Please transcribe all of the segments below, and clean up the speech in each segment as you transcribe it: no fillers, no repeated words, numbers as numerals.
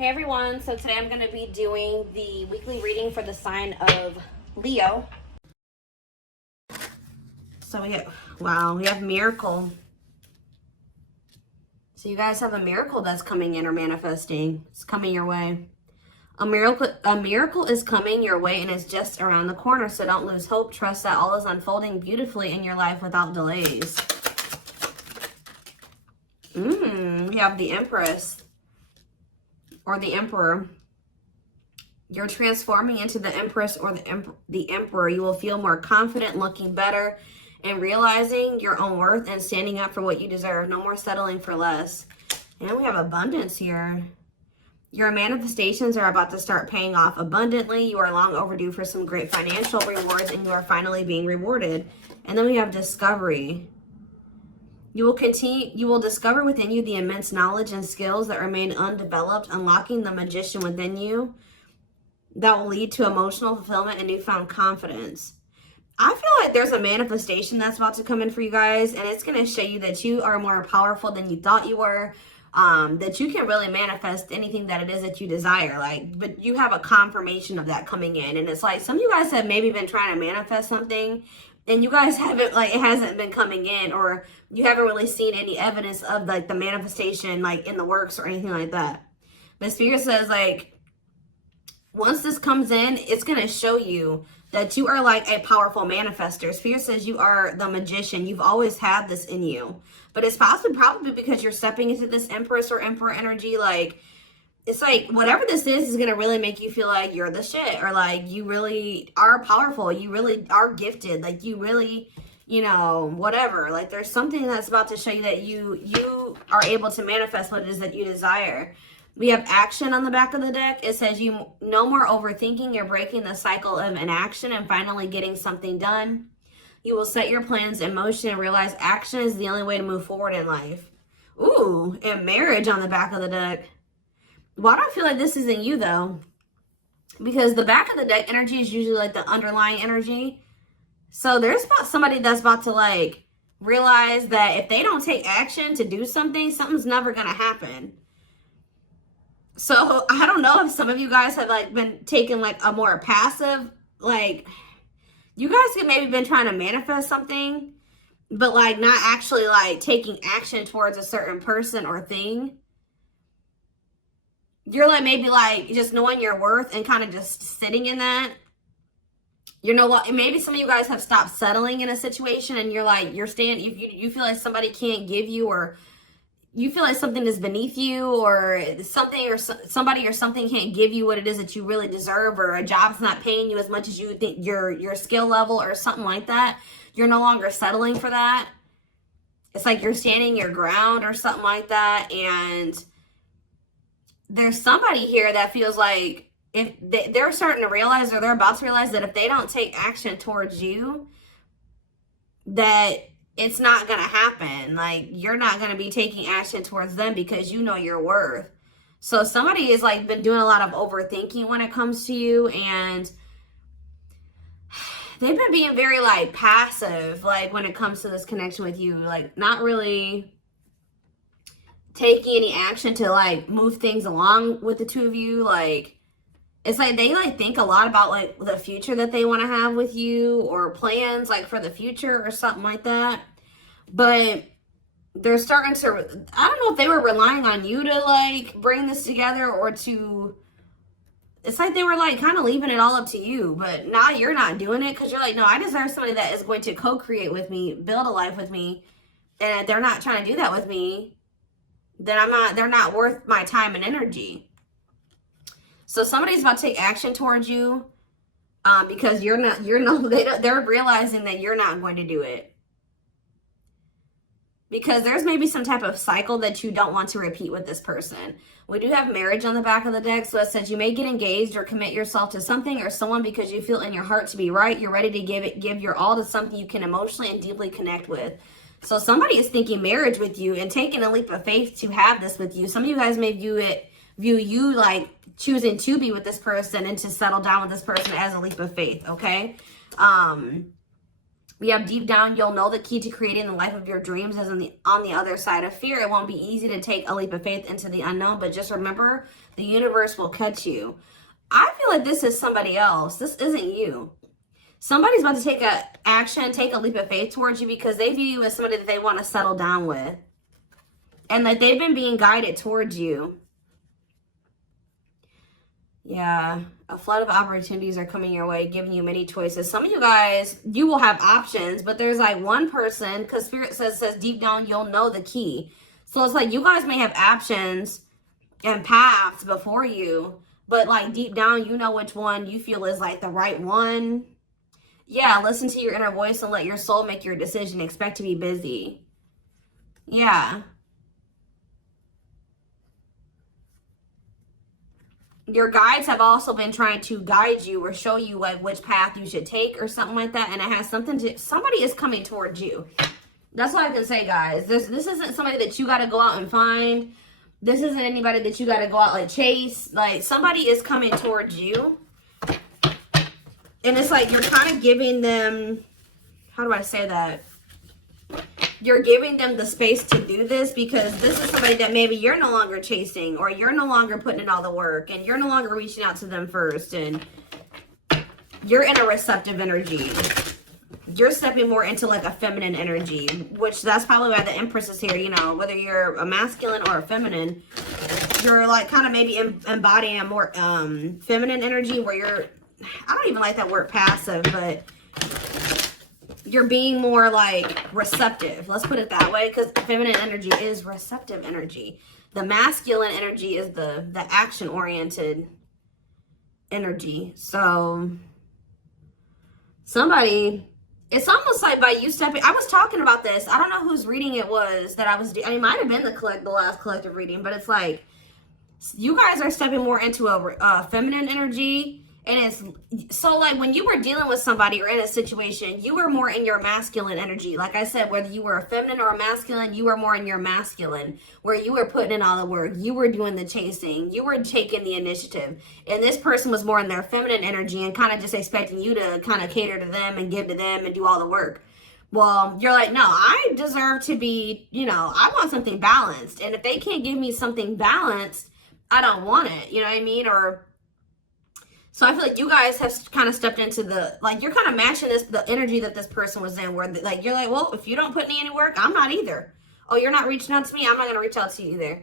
Hey everyone, so today I'm going to be doing the weekly reading for the sign of Leo. So we have miracle. So you guys have a miracle that's coming in or manifesting. It's coming your way. A miracle is coming your way and it's just around the corner. So don't lose hope. Trust that all is unfolding beautifully in your life without delays. We have the Empress or the Emperor. You're transforming into the Empress or the Emperor. You will feel more confident, looking better, and realizing your own worth and standing up for what you deserve. No more settling for less. And we have abundance here. Your manifestations are about to start paying off abundantly. You are long overdue for some great financial rewards, and you are finally being rewarded. And then we have discovery. You will discover within you the immense knowledge and skills that remain undeveloped, unlocking the magician within you that will lead to emotional fulfillment and newfound confidence. I feel like there's a manifestation that's about to come in for you guys, and it's going to show you that you are more powerful than you thought you were, that you can really manifest anything that it is that you desire. But you have a confirmation of that coming in, and it's like some of you guys have maybe been trying to manifest something, and you guys haven't, it hasn't been coming in, or you haven't really seen any evidence of the manifestation in the works or anything like that. But Spirit says once this comes in, it's going to show you that you are a powerful manifester. Spirit says you are the magician. You've always had this in you. But it's probably because you're stepping into this Empress or Emperor energy. It's whatever this is going to really make you feel like you're the shit. Or you really are powerful. You really are gifted. You really, whatever. There's something that's about to show you that you are able to manifest what it is that you desire. We have action on the back of the deck. It says you no more overthinking. You're breaking the cycle of inaction and finally getting something done. You will set your plans in motion and realize action is the only way to move forward in life. Ooh, and marriage on the back of the deck. Why do I feel like this isn't you though? Because the back of the deck energy is usually the underlying energy. So there's somebody that's about to realize that if they don't take action to do something, something's never going to happen. So I don't know if some of you guys have been taking a more passive, you guys have maybe been trying to manifest something, but not actually taking action towards a certain person or thing. You're maybe just knowing your worth and kind of just sitting in that. You know what? Maybe some of you guys have stopped settling in a situation and you're you feel like somebody can't give you, or you feel like something is beneath you, or something or somebody or something can't give you what it is that you really deserve, or a job's not paying you as much as you think your skill level or something like that. You're no longer settling for that. It's you're standing your ground or something like that. And there's somebody here that feels like if they're starting to realize, or they're about to realize, that if they don't take action towards you, that it's not going to happen. You're not going to be taking action towards them because you know your worth. So somebody has been doing a lot of overthinking when it comes to you, and they've been being very passive when it comes to this connection with you, not really taking any action to move things along with the two of you. It's they think a lot about the future that they want to have with you, or plans for the future or something like that. But they're starting to, I don't know if they were relying on you to bring this together, or to, it's they were kind of leaving it all up to you. But now you're not doing it because you're no, I deserve somebody that is going to co-create with me, build a life with me. And if they're not trying to do that with me, then they're not worth my time and energy. So somebody's about to take action towards you because they're realizing that you're not going to do it. Because there's maybe some type of cycle that you don't want to repeat with this person. We do have marriage on the back of the deck. So it says you may get engaged or commit yourself to something or someone because you feel in your heart to be right. You're ready to give your all to something you can emotionally and deeply connect with. So somebody is thinking marriage with you and taking a leap of faith to have this with you. Some of you guys may view you choosing to be with this person and to settle down with this person as a leap of faith, okay? We have deep down, you'll know the key to creating the life of your dreams is on the other side of fear. It won't be easy to take a leap of faith into the unknown, but just remember, the universe will catch you. I feel like this is somebody else. This isn't you. Somebody's about to take a action, take a leap of faith towards you because they view you as somebody that they want to settle down with. And that they've been being guided towards you. Yeah, a flood of opportunities are coming your way, giving you many choices. Some of you guys, you will have options, but there's like one person, because Spirit says deep down, you'll know the key. So it's like you guys may have options and paths before you, but like deep down, you know which one you feel is like the right one. Yeah, listen to your inner voice and let your soul make your decision. Expect to be busy. Yeah. Your guides have also been trying to guide you or show you like which path you should take or something like that. And it has something to, somebody is coming towards you. That's all I can say, guys. This isn't somebody that you got to go out and find. This isn't anybody that you got to go out like chase. Like somebody is coming towards you. And it's like you're kind of giving them, how do I say that? You're giving them the space to do this because this is somebody that maybe you're no longer chasing or you're no longer putting in all the work and you're no longer reaching out to them first and you're in a receptive energy. You're stepping more into like a feminine energy, which that's probably why the Empress is here. You know, whether you're a masculine or a feminine, you're like kind of maybe embodying a more feminine energy where you're, I don't even like that word passive, but you're being more like receptive. Let's put it that way, because feminine energy is receptive energy. The masculine energy is the action-oriented energy. So somebody, it's almost like by you stepping, I was talking about this. I don't know whose reading it was that I was doing. It might have been the last collective reading, but it's like you guys are stepping more into a feminine energy. And it's so like when you were dealing with somebody or in a situation, you were more in your masculine energy. Like I said, whether you were a feminine or a masculine, you were more in your masculine, where you were putting in all the work. You were doing the chasing. You were taking the initiative. And this person was more in their feminine energy and kind of just expecting you to kind of cater to them and give to them and do all the work. Well, you're like, no, I deserve to be, you know, I want something balanced. And if they can't give me something balanced, I don't want it. You know what I mean? Or so I feel like you guys have kind of stepped into the, like, you're kind of matching the energy that this person was in, where, like, you're like, well, if you don't put in any work, I'm not either. Oh, you're not reaching out to me? I'm not going to reach out to you either.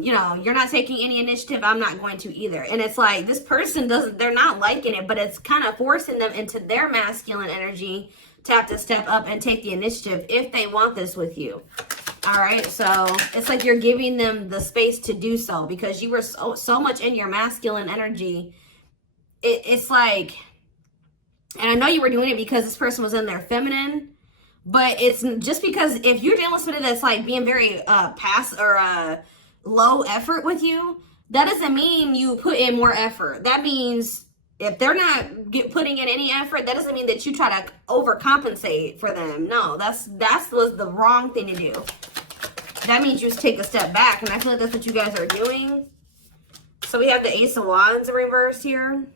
You know, you're not taking any initiative, I'm not going to either. And it's like, this person they're not liking it, but it's kind of forcing them into their masculine energy to have to step up and take the initiative if they want this with you. All right, so it's like you're giving them the space to do so because you were so much in your masculine energy. It's like, and I know you were doing it because this person was in their feminine, but it's just because if you're dealing with somebody that's like being very low effort with you, that doesn't mean you put in more effort. That means if they're not putting in any effort, that doesn't mean that you try to overcompensate for them. No, that was the wrong thing to do. That means you just take a step back, and I feel like that's what you guys are doing. So we have the Ace of Wands in reverse here.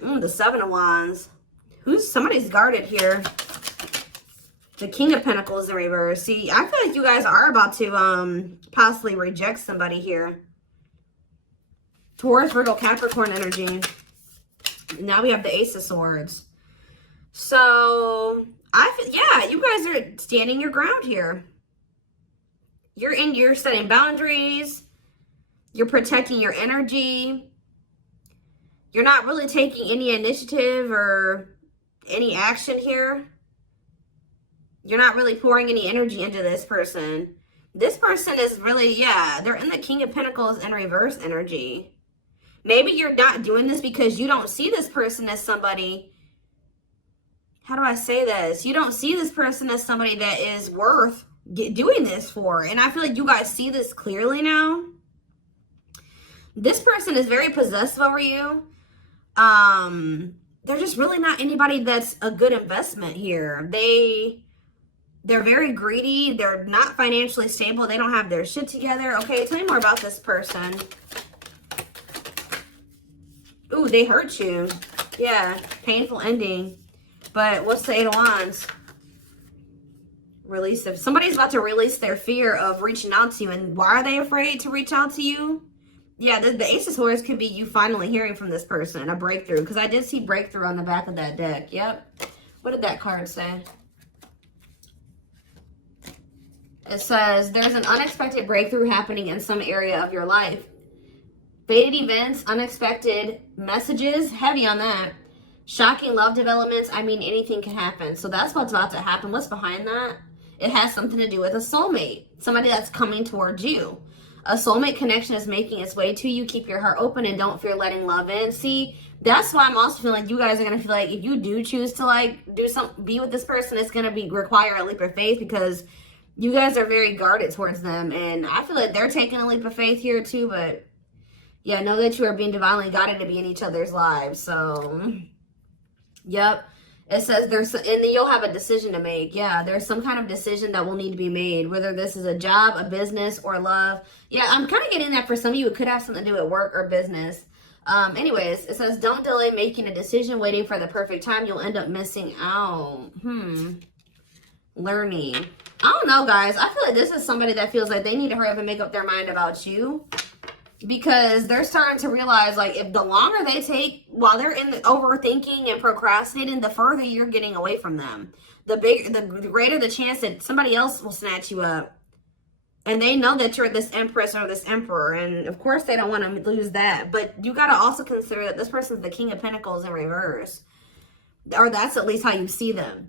The Seven of Wands. Somebody's guarded here. The King of Pentacles in reverse. See, I feel like you guys are about to possibly reject somebody here. Taurus, Virgo, Capricorn energy. Now we have the Ace of Swords. So, yeah, you guys are standing your ground here. You're setting boundaries. You're protecting your energy. You're not really taking any initiative or any action here. You're not really pouring any energy into this person. This person is really, yeah, they're in the King of Pentacles in reverse energy. Maybe you're not doing this because you don't see this person as somebody, how do I say this? You don't see this person as somebody that is worth doing this for. And I feel like you guys see this clearly now. This person is very possessive over you. They're just really not anybody that's a good investment here. They're very greedy. They're not financially stable. They don't have their shit together. Okay, tell me more about this person. Ooh, they hurt you. Yeah, painful ending. But what's the Eight of Wands? Release of, somebody's about to release their fear of reaching out to you. And why are they afraid to reach out to you? Yeah, the Ace of Swords could be you finally hearing from this person, a breakthrough. Because I did see breakthrough on the back of that deck. Yep. What did that card say? It says, there's an unexpected breakthrough happening in some area of your life. Fated events, unexpected messages, heavy on that. Shocking love developments, I mean, anything can happen. So that's what's about to happen. What's behind that? It has something to do with a soulmate. Somebody that's coming towards you. A soulmate connection is making its way to you. Keep your heart open and don't fear letting love in. See, that's why I'm also feeling like you guys are going to feel like if you do choose to like be with this person, it's going to require a leap of faith because you guys are very guarded towards them. And I feel like they're taking a leap of faith here too. But yeah, know that you are being divinely guided to be in each other's lives. So, yep. It says there's, and then you'll have a decision to make. Yeah, there's some kind of decision that will need to be made, whether this is a job, a business, or love. Yeah, I'm kind of getting that for some of you. It could have something to do with work or business. Anyways, it says don't delay making a decision, waiting for the perfect time. You'll end up missing out. Learning. I don't know, guys. I feel like this is somebody that feels like they need to hurry up and make up their mind about you. Because they're starting to realize, like, if the longer they take while they're in the overthinking and procrastinating, the further you're getting away from them. The greater the chance that somebody else will snatch you up. And they know that you're this empress or this emperor. And, of course, they don't want to lose that. But you got to also consider that this person's the King of Pentacles in reverse. Or that's at least how you see them.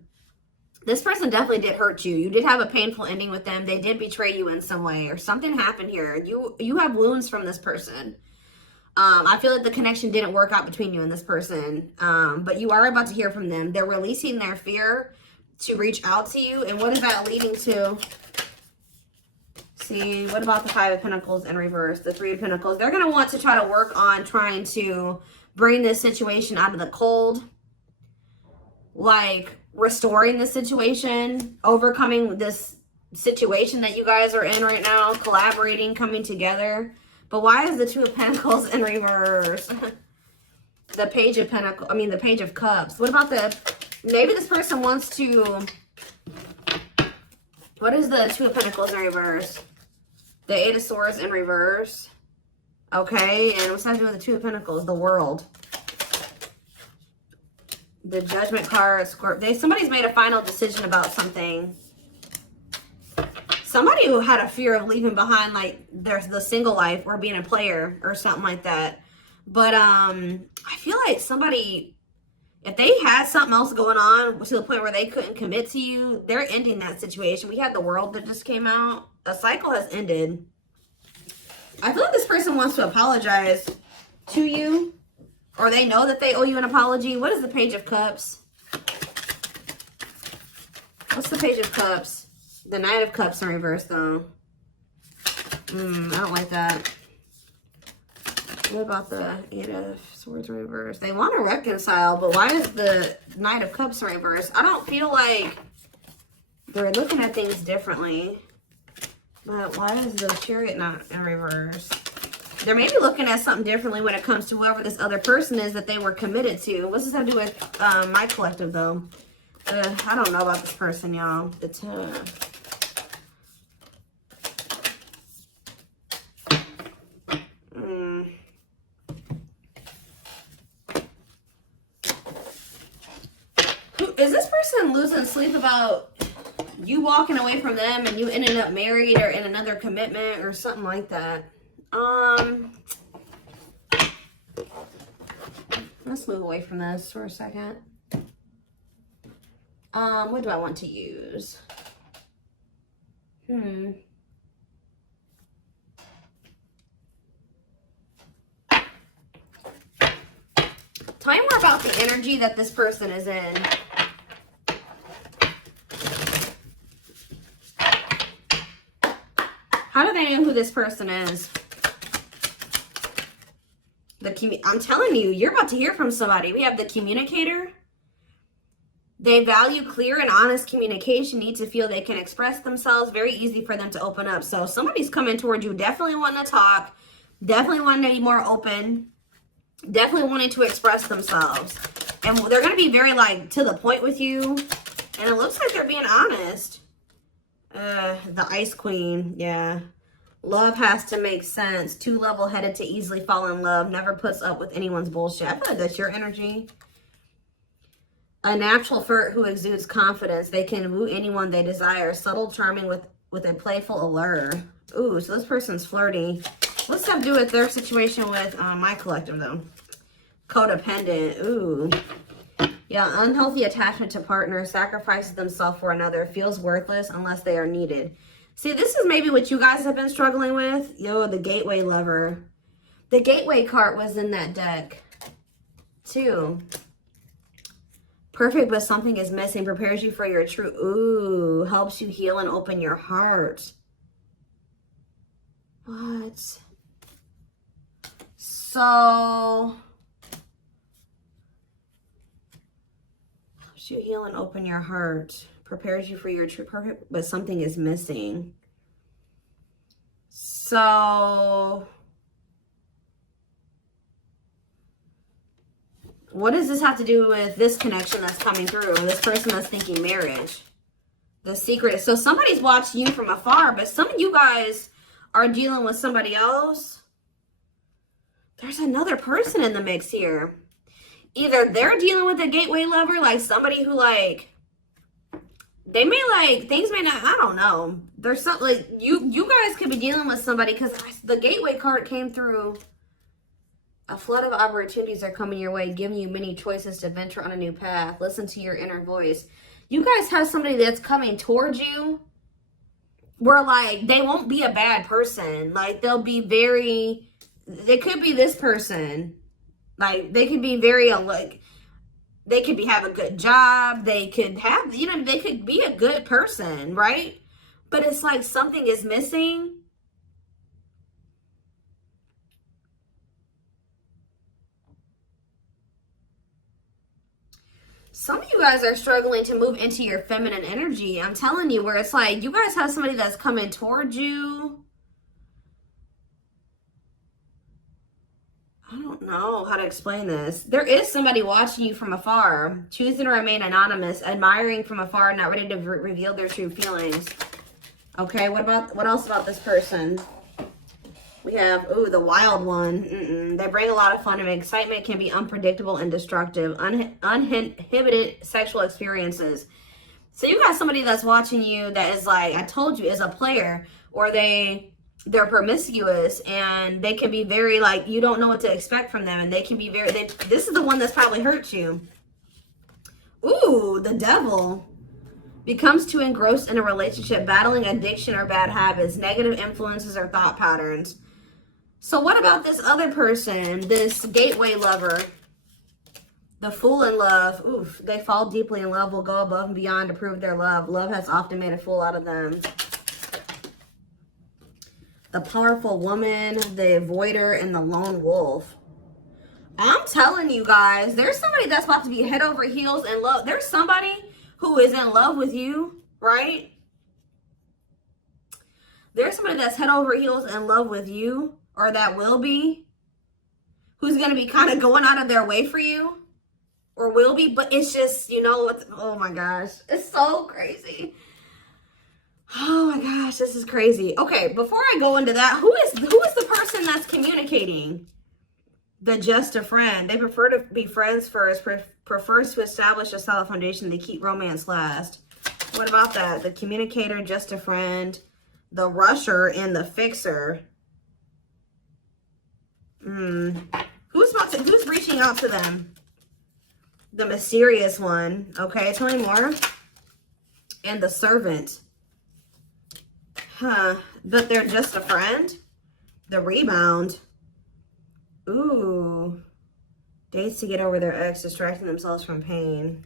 This person definitely did hurt you. You did have a painful ending with them. They did betray you in some way or something happened here. You have wounds from this person. I feel like the connection didn't work out between you and this person. But you are about to hear from them. They're releasing their fear to reach out to you. And what is that leading to? See, what about the Five of Pentacles in reverse? The Three of Pentacles. They're going to want to try to work on trying to bring this situation out of the cold. Like restoring the situation, overcoming this situation that you guys are in right now, collaborating, coming together. But why is the Two of Pentacles in reverse? The Page of Pentacles, I mean the Page of Cups. What about maybe this person wants to, what is the Two of Pentacles in reverse? The Eight of Swords in reverse. Okay, and what's that doing with the Two of Pentacles? The World. The Judgment card, Scorpio. Somebody's made a final decision about something. Somebody who had a fear of leaving behind, like, there's the single life or being a player or something like that. But I feel like somebody, if they had something else going on to the point where they couldn't commit to you, they're ending that situation. We had the World that just came out. A cycle has ended. I feel like this person wants to apologize to you. Or they know that they owe you an apology. What is the Page of Cups? What's the Page of Cups? The Knight of Cups in reverse, though. I don't like that. What about the Eight of Swords in reverse? They want to reconcile, but why is the Knight of Cups in reverse? I don't feel like they're looking at things differently. But why is the Chariot not in reverse? They're maybe looking at something differently when it comes to whoever this other person is that they were committed to. What's this have to do with my collective, though? I don't know about this person, y'all. Is this person losing sleep about you walking away from them and you ended up married or in another commitment or something like that? Let's move away from this for a second. What do I want to use? Tell me more about the energy that this person is in. How do they know who this person is? I'm telling you, you're about to hear from somebody. We have the Communicator. They value clear and honest communication, need to feel they can express themselves. Very easy for them to open up. So somebody's coming towards you, definitely wanting to talk, definitely wanting to be more open, definitely wanting to express themselves. And they're going to be very, like, to the point with you. And it looks like they're being honest. The Ice Queen, yeah. Love has to make sense. Too level-headed to easily fall in love. Never puts up with anyone's bullshit. I feel like that's your energy. A natural flirt who exudes confidence. They can woo anyone they desire. Subtle, charming with a playful allure. Ooh, so this person's flirty. What's that do with their situation with my collective, though? Codependent. Ooh. Yeah, unhealthy attachment to partner. Sacrifices themselves for another. Feels worthless unless they are needed. See, this is maybe what you guys have been struggling with. Yo, the gateway lover. The gateway card was in that deck, too. Perfect, but something is missing. Prepares you for your true... Ooh, helps you heal and open your heart. What? So... helps you heal and open your heart. Prepares you for your true perfect, but something is missing. So... what does this have to do with this connection that's coming through? This person that's thinking marriage. The secret. So somebody's watching you from afar, but some of you guys are dealing with somebody else. There's another person in the mix here. Either they're dealing with a gateway lover, like somebody who like, they may like, things may not, I don't know. There's something like, you guys could be dealing with somebody because the gateway card came through. A flood of opportunities are coming your way, giving you many choices to venture on a new path. Listen to your inner voice. You guys have somebody that's coming towards you where, like, they won't be a bad person. Like, they'll be very, they could be this person. Like, they could be very, like, they could have a good job. They could have, you know, they could be a good person, right? But it's like something is missing. Some of you guys are struggling to move into your feminine energy. I'm telling you, where it's like you guys have somebody that's coming towards you. I don't know how to explain this. There is somebody watching you from afar, choosing to remain anonymous, admiring from afar, not ready to reveal their true feelings. Okay, what else about this person? We have, ooh, the wild one. They bring a lot of fun and excitement, can be unpredictable and destructive. Uninhibited sexual experiences. So you got somebody that's watching you that is like, I told you, is a player, or they're promiscuous, and they can be very like, you don't know what to expect from them, and they can be very, this is the one that's probably hurt you. Ooh, the devil. Becomes too engrossed in a relationship, battling addiction or bad habits, negative influences or thought patterns. So what about this other person, this gateway lover, the fool in love? Oof, they fall deeply in love, will go above and beyond to prove their love. Love has often made a fool out of them. The powerful woman, the avoider, and the lone wolf. I'm telling you guys, there's somebody that's about to be head over heels in love. There's somebody who is in love with you, right? There's somebody that's head over heels in love with you, or that will be, who's going to be kind of going out of their way for you, or will be, but it's just, you know, oh my gosh, it's so crazy. Oh my gosh, this is crazy. Okay, before I go into that, who is the person that's communicating? The just a friend. They prefer to be friends first, prefers to establish a solid foundation. They keep romance last. What about that? The communicator, just a friend, the rusher, and the fixer. Who's reaching out to them? The mysterious one. Okay, tell me more. And the servant. Huh. But they're just a friend? The rebound. Ooh. Dates to get over their ex, distracting themselves from pain.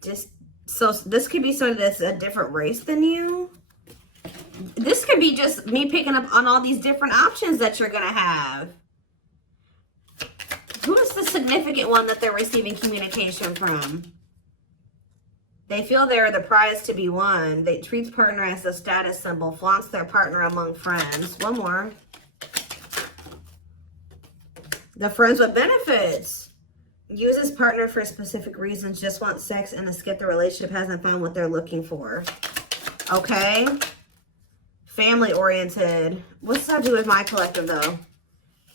The so this could be somebody that's a different race than you. This could be just me picking up on all these different options that you're going to have. Who is the significant one that they're receiving communication from? They feel they're the prize to be won. They treat partner as a status symbol, flaunts their partner among friends. One more. The friends with benefits. Uses partner for specific reasons, just want sex and to skip the relationship, hasn't found what they're looking for. Okay. Family oriented. What's that do with my collective though?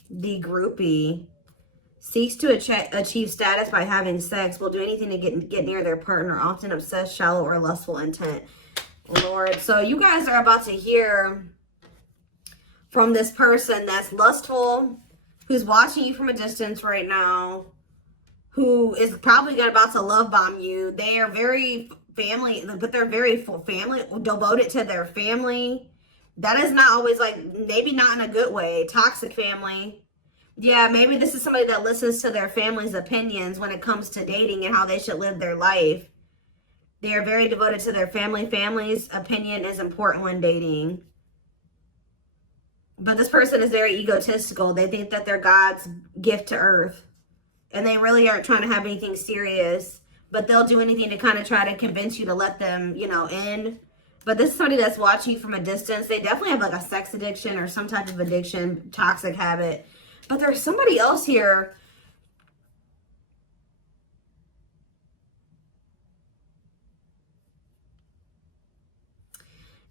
The groupie. Seeks to achieve status by having sex. Will do anything to get near their partner. Often obsessed, shallow, or lustful intent. Lord. So you guys are about to hear from this person that's lustful, who's watching you from a distance right now, who is probably about to love bomb you. They are very family, but they're very family, devoted to their family. That is not always like, maybe not in a good way. Toxic family. Yeah, maybe this is somebody that listens to their family's opinions when it comes to dating and how they should live their life. They are very devoted to their family. Family's opinion is important when dating. But this person is very egotistical. They think that they're God's gift to earth. And they really aren't trying to have anything serious. But they'll do anything to kind of try to convince you to let them, you know, in. But this is somebody that's watching you from a distance. They definitely have like a sex addiction or some type of addiction, toxic habit. But there's somebody else here.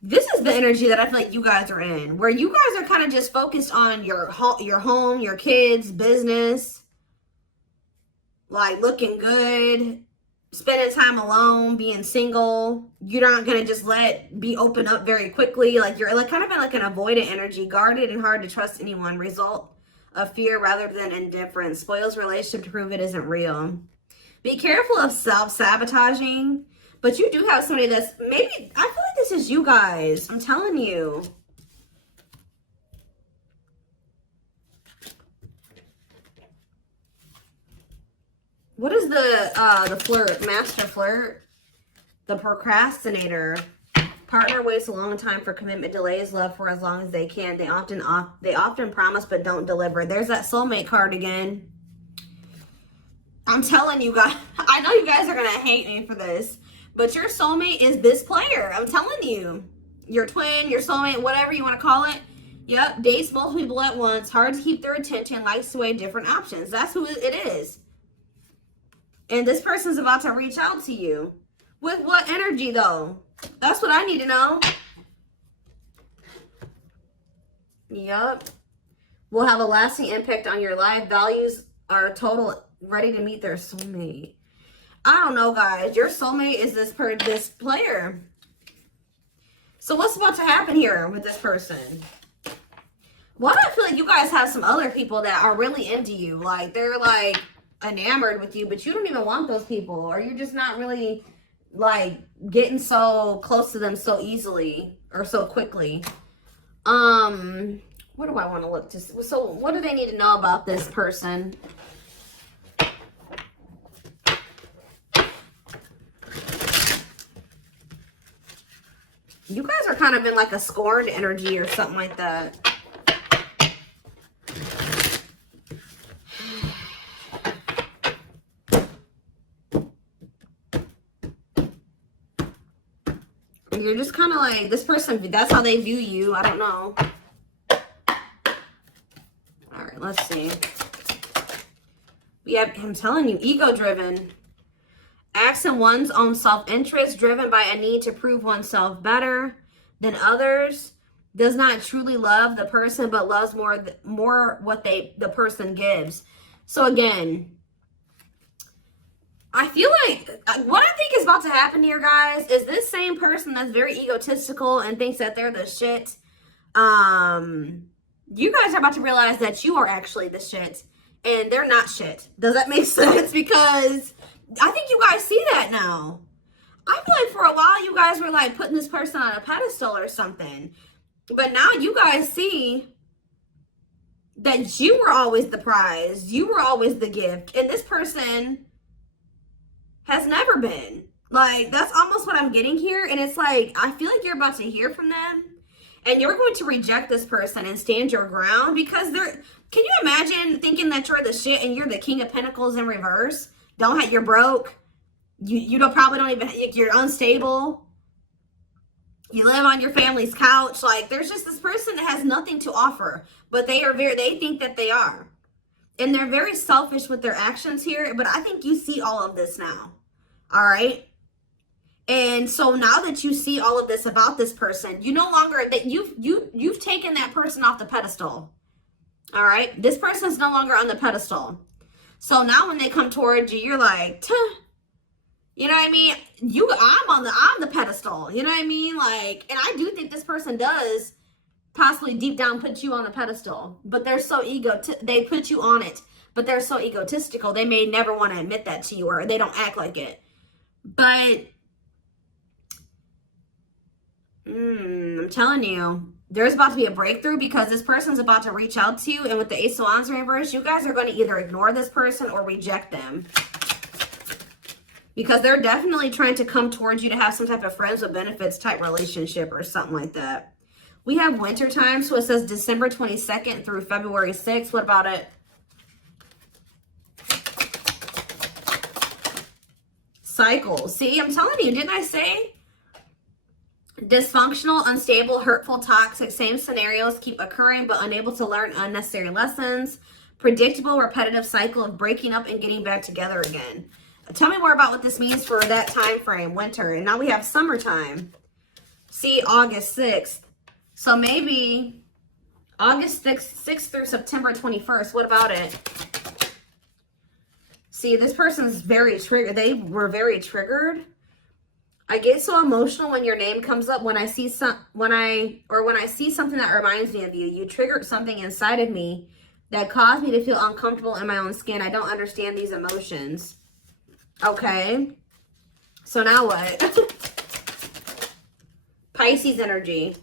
This is the energy that I feel like you guys are in, where you guys are kind of just focused on your home, your kids, business, like looking good, spending time alone, being single. You're not going to just be open up very quickly. Like you're like kind of in like an avoidant energy, guarded and hard to trust anyone. Result of fear rather than indifference. Spoils relationship to prove it isn't real. Be careful of self-sabotaging. But you do have somebody that's maybe, I feel like this is you guys. I'm telling you. What is the flirt? Master flirt? The procrastinator. Partner waits a long time for commitment, delays love for as long as they can. They often promise but don't deliver. There's that soulmate card again. I'm telling you guys, I know you guys are going to hate me for this. But your soulmate is this player. I'm telling you. Your twin, your soulmate, whatever you want to call it. Yep. Dates multiple people at once. Hard to keep their attention. Likes to weigh different options. That's who it is. And this person's about to reach out to you. With what energy, though? That's what I need to know. Yep. Will have a lasting impact on your life. Values are total, ready to meet their soulmate. I don't know, guys. Your soulmate is this player. So what's about to happen here with this person? Why do I feel like you guys have some other people that are really into you? Like, they're, like, enamored with you, but you don't even want those people. Or you're just not really, like, getting so close to them so easily or so quickly. What do I want to look to? So what do they need to know about this person? You guys are kind of in like a scorned energy or something like that. You're just kind of like, this person, that's how they view you. I don't know. All right, let's see. Yeah, I'm telling you, ego-driven. Acts in one's own self-interest, driven by a need to prove oneself better than others. Does not truly love the person, but loves more what the person gives. So again, I feel like what I think is about to happen here, guys, is this same person that's very egotistical and thinks that they're the shit. You guys are about to realize that you are actually the shit and they're not shit. Does that make sense? Because I think you guys see that now. I feel like for a while you guys were like putting this person on a pedestal or something. But now you guys see that you were always the prize. You were always the gift. And this person has never been. Like, that's almost what I'm getting here. And it's like, I feel like you're about to hear from them. And you're going to reject this person and stand your ground. Because they're, can you imagine thinking that you're the shit and you're the King of Pentacles in reverse? You're broke. You probably don't even, you're unstable. You live on your family's couch. Like, there's just this person that has nothing to offer. But they think that they are. And they're very selfish with their actions here, but I think you see all of this now. All right. And so now that you see all of this about this person, you no longer, that you've taken that person off the pedestal. All right. This person's no longer on the pedestal. So now when they come towards you, you're like, tuh. You know what I mean? I'm the pedestal. You know what I mean? Like, and I do think this person does possibly deep down put you on a pedestal, but they're so they put you on it, but they're so egotistical. They may never want to admit that to you, or they don't act like it. But I'm telling you, there's about to be a breakthrough because this person's about to reach out to you. And with the Ace of Wands reverse, you guys are going to either ignore this person or reject them. Because they're definitely trying to come towards you to have some type of friends with benefits type relationship or something like that. We have winter time, so it says December 22nd through February 6th. What about it? Cycles. See, I'm telling you, didn't I say? Dysfunctional, unstable, hurtful, toxic, same scenarios keep occurring but unable to learn unnecessary lessons. Predictable, repetitive cycle of breaking up and getting back together again. Tell me more about what this means for that time frame, winter. And now we have summertime. See, August 6th. So maybe August 6th through September 21st. What about it? See, this person's very triggered. They were very triggered. I get so emotional when your name comes up. When I see something that reminds me of you. You triggered something inside of me that caused me to feel uncomfortable in my own skin. I don't understand these emotions. Okay. So now what? Pisces energy.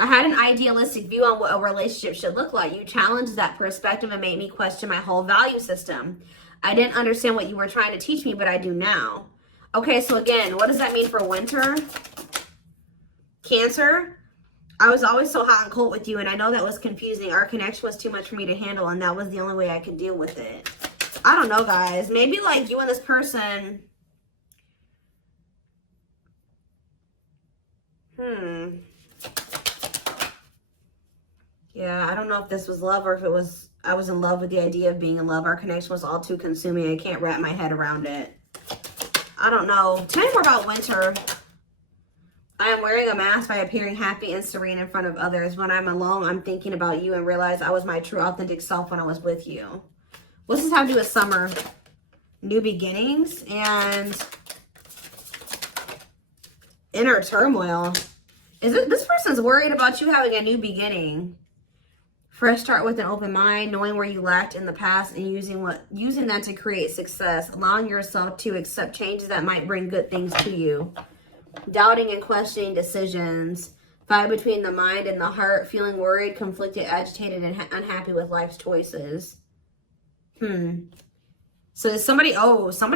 I had an idealistic view on what a relationship should look like. You challenged that perspective and made me question my whole value system. I didn't understand what you were trying to teach me, but I do now. Okay, so again, what does that mean for winter? Cancer. I was always so hot and cold with you, and I know that was confusing. Our connection was too much for me to handle, and that was the only way I could deal with it. I don't know, guys. Maybe like you and this person. Yeah, I don't know if this was love or if it was, I was in love with the idea of being in love. Our connection was all too consuming. I can't wrap my head around it. I don't know. Tell me more about winter. I am wearing a mask by appearing happy and serene in front of others. When I'm alone, I'm thinking about you and realize I was my true authentic self when I was with you. What's this have to do with summer? New beginnings and inner turmoil. Is it this person's worried about you having a new beginning? Fresh start with an open mind, knowing where you lacked in the past and using that to create success, allowing yourself to accept changes that might bring good things to you. Doubting and questioning decisions, fight between the mind and the heart, feeling worried, conflicted, agitated, and unhappy with life's choices. So somebody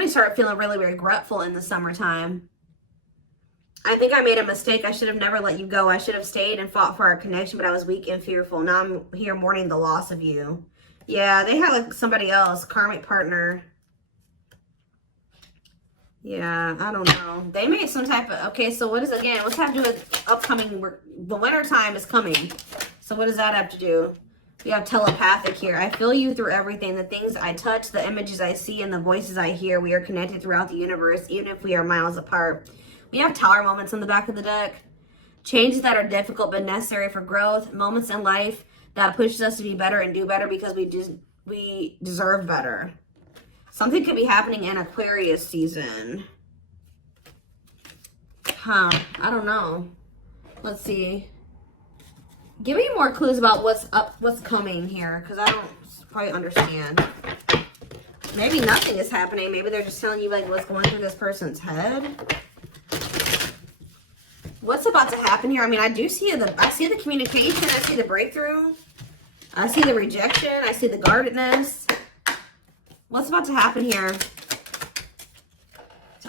started feeling really regretful in the summertime. I think I made a mistake. I should have never let you go. I should have stayed and fought for our connection, but I was weak and fearful. Now I'm here mourning the loss of you. Yeah, they had like somebody else, karmic partner. Yeah, I don't know. They made some type of, okay, so what is, again, what's have to do with upcoming, the winter time is coming. So what does that have to do? We have telepathic here. I feel you through everything. The things I touch, the images I see, and the voices I hear. We are connected throughout the universe, even if we are miles apart. We have tower moments on the back of the deck. Changes that are difficult but necessary for growth. Moments in life that pushes us to be better and do better because we deserve better. Something could be happening in Aquarius season. I don't know. Let's see. Give me more clues about what's coming here, because I don't quite understand. Maybe nothing is happening. Maybe they're just telling you like what's going through this person's head. What's about to happen here? I mean, I see the communication. I see the breakthrough. I see the rejection. I see the guardedness. What's about to happen here?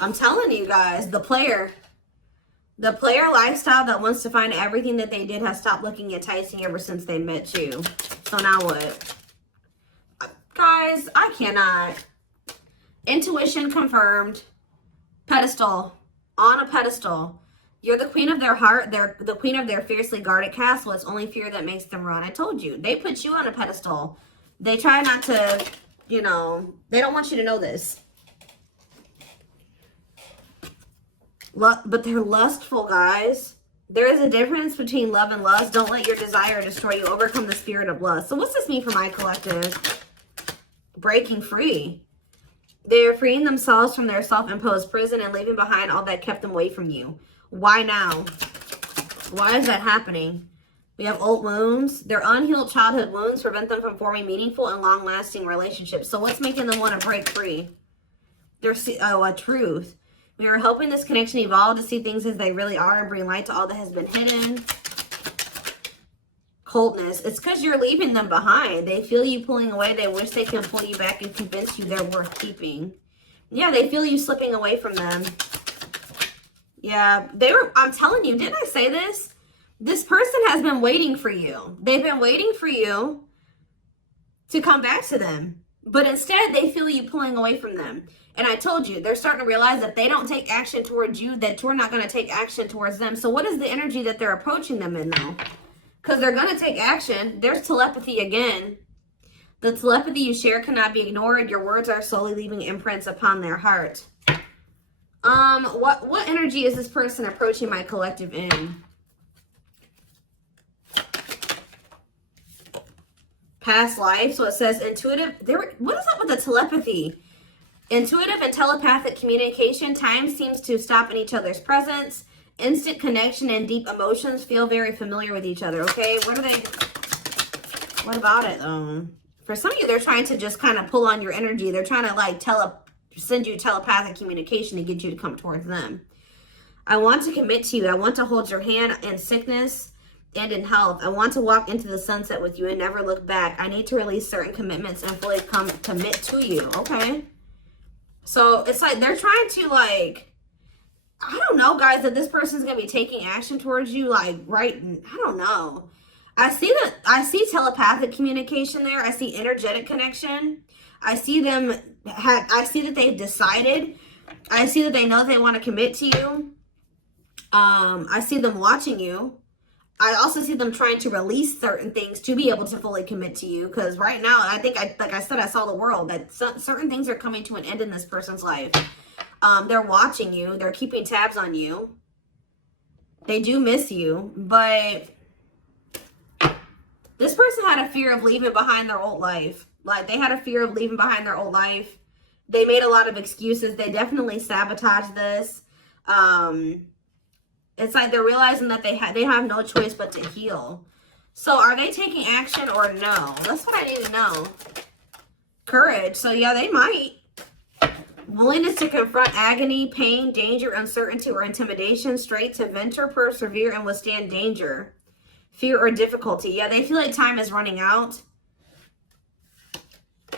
I'm telling you guys, the player lifestyle that wants to find everything that they did has stopped looking enticing ever since they met you. So now what? Guys, I cannot. Intuition confirmed. Pedestal. On a pedestal. You're the queen of their heart. They're the queen of their fiercely guarded castle. It's only fear that makes them run. I told you. They put you on a pedestal. They try not to, you know, they don't want you to know this. But they're lustful, guys. There is a difference between love and lust. Don't let your desire destroy you. Overcome the spirit of lust. So what's this mean for my collective? Breaking free. They are freeing themselves from their self-imposed prison and leaving behind all that kept them away from you. Why now? Why is that happening? We have old wounds. Their unhealed childhood wounds prevent them from forming meaningful and long-lasting relationships. So what's making them want to break free? A truth. We are helping this connection evolve to see things as they really are and bring light to all that has been hidden. Coldness. It's because you're leaving them behind. They feel you pulling away. They wish they can pull you back and convince you they're worth keeping. Yeah, they feel you slipping away from them. Yeah, I'm telling you, didn't I say this? This person has been waiting for you. They've been waiting for you to come back to them. But instead, they feel you pulling away from them. And I told you, they're starting to realize that they don't take action towards you, that you're not going to take action towards them. So what is the energy that they're approaching them in, though? Because they're going to take action. There's telepathy again. The telepathy you share cannot be ignored. Your words are slowly leaving imprints upon their heart. What energy is this person approaching my collective in? Past life. So it says intuitive. What is up with the telepathy? Intuitive and telepathic communication. Time seems to stop in each other's presence. Instant connection and deep emotions. Feel very familiar with each other. Okay, what about it? For some of you, they're trying to just kind of pull on your energy. They're trying to like send you telepathic communication to get you to come towards them. I want to commit to you. I want to hold your hand in sickness and in health. I want to walk into the sunset with you and never look back. I need to release certain commitments and fully commit to you. Okay. So it's like they're trying to like, I don't know, guys, that this person's going to be taking action towards you. Like, right. I don't know. I see telepathic communication there. I see energetic connection. I see that they've decided. I see that they know they want to commit to you. I see them watching you. I also see them trying to release certain things to be able to fully commit to you. Because right now, I think, like I said, I saw the world. That certain things are coming to an end in this person's life. They're watching you. They're keeping tabs on you. They do miss you. But this person had a fear of leaving behind their old life. Like, they had a fear of leaving behind their old life. They made a lot of excuses. They definitely sabotaged this. It's like they're realizing that they have no choice but to heal. So are they taking action or no? That's what I need to know. Courage. So yeah, they might. Willingness to confront agony, pain, danger, uncertainty, or intimidation. Strength to venture, persevere, and withstand danger. Fear or difficulty. Yeah, they feel like time is running out.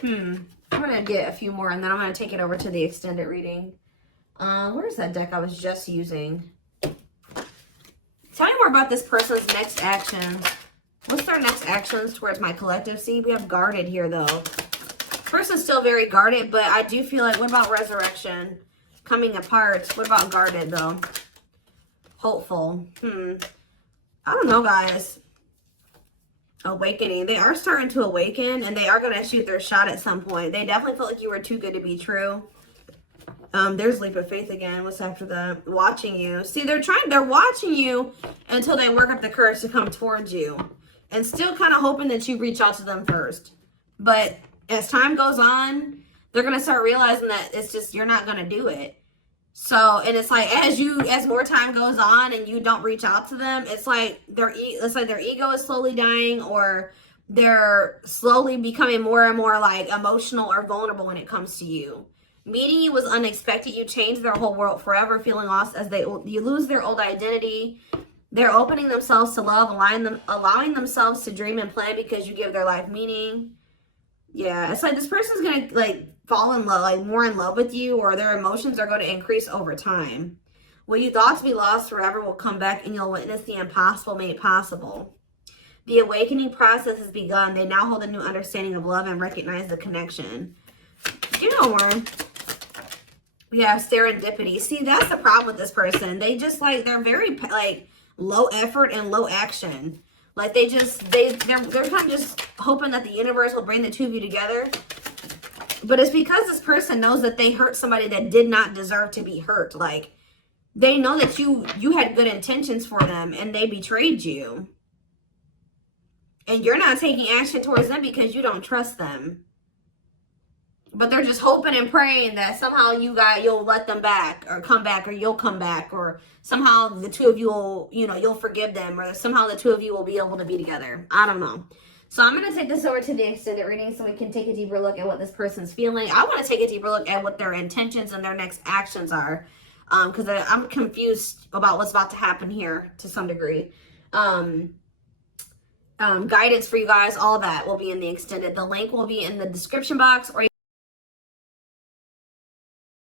I'm going to get a few more and then I'm going to take it over to the extended reading. Where's that deck I was just using? Tell me more about this person's next actions. What's their next actions towards my collective? See, we have guarded here, though. Person's still very guarded, but I do feel like, what about resurrection? Coming apart. What about guarded, though? Hopeful. I don't know, guys. Awakening. They are starting to awaken, and they are going to shoot their shot at some point. They definitely felt like you were too good to be true. There's leap of faith again. What's after that? Watching you. See, they're watching you until they work up the courage to come towards you. And still kind of hoping that you reach out to them first. But as time goes on, they're going to start realizing that it's just, you're not going to do it. So, and it's like, as more time goes on and you don't reach out to them, it's like their ego is slowly dying, or they're slowly becoming more and more like emotional or vulnerable when it comes to you. Meeting you was unexpected. You changed their whole world forever, feeling lost as you lose their old identity. They're opening themselves to love, allowing themselves to dream and plan because you give their life meaning. Yeah, it's like this person's going to like fall in love, like more in love with you, or their emotions are going to increase over time. What you thought to be lost forever will come back and you'll witness the impossible made possible. The awakening process has begun. They now hold a new understanding of love and recognize the connection. You know more. We have serendipity. See, that's the problem with this person. They just like, they're very like low effort and low action. Like they're kind of just hoping that the universe will bring the two of you together. But it's because this person knows that they hurt somebody that did not deserve to be hurt. Like, they know that you had good intentions for them and they betrayed you. And you're not taking action towards them because you don't trust them. But they're just hoping and praying that somehow you'll let them back or come back, or you'll come back, or somehow the two of you will, you'll forgive them, or somehow the two of you will be able to be together. I don't know. So I'm going to take this over to the extended reading so we can take a deeper look at what this person's feeling. I want to take a deeper look at what their intentions and their next actions are, because I'm confused about what's about to happen here to some degree. Guidance for you guys, all that will be in the extended. The link will be in the description box, or